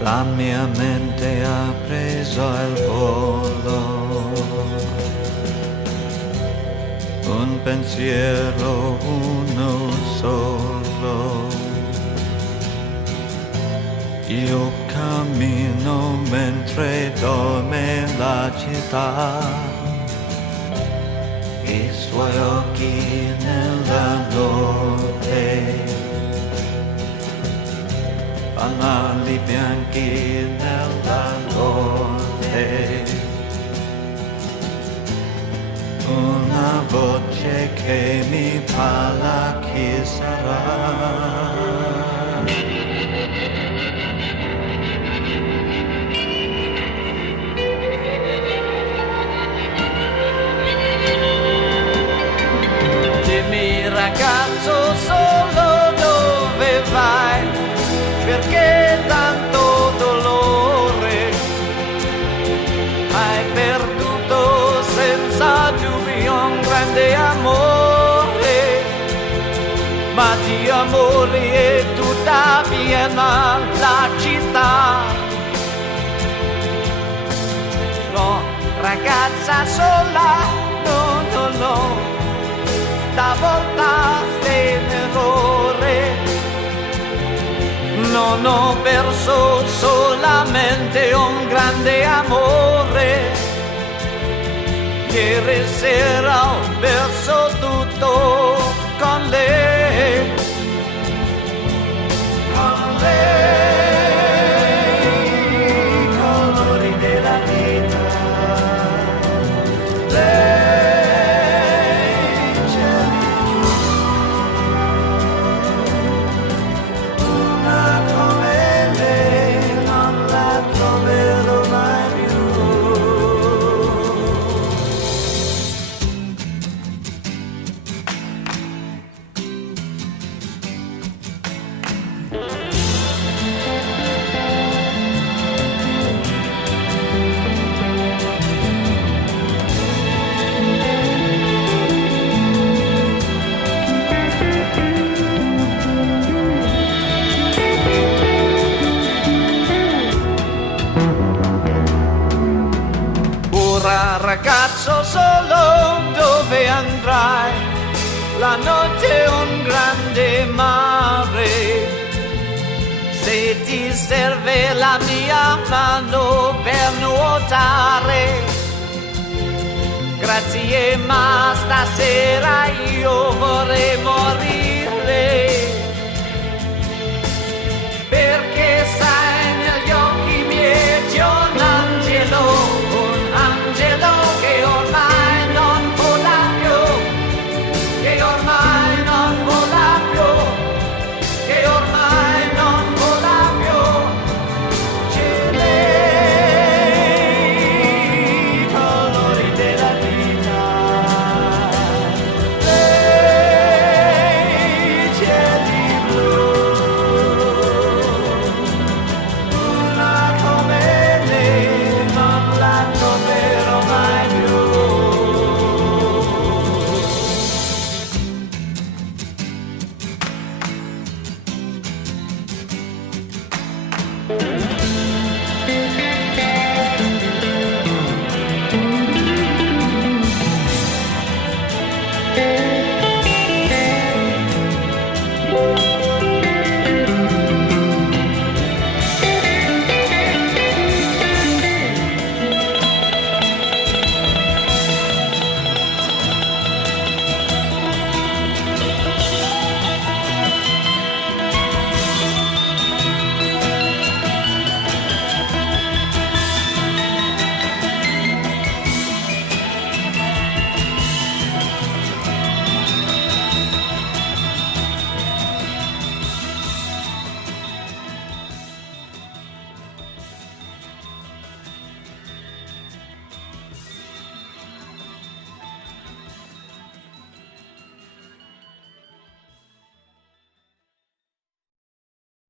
La mia mente ha preso il volo, un pensiero uno solo. Io cammino mentre dorme la città, i suoi occhi nella notte, fanali bianchi nella notte, una voce che mi parla chi sarà. Dimmi ragazzo solo dove vai, perché tanto dolore hai perduto senza dubbio un grande amore, ma di amore è tutta piena la città. No, ragazza sola, no, no, no, stavolta sei un errore. Non ho perso solamente un grande amore, ieri sera ho perso tutto con lei, con lei, i colori della vita, lei c'è una come lei, non la troverò mai più. Ora ragazzo solo dove andrai? La notte è un grande mare, se ti serve la mia mano per nuotare. Grazie ma stasera io vorrei morire.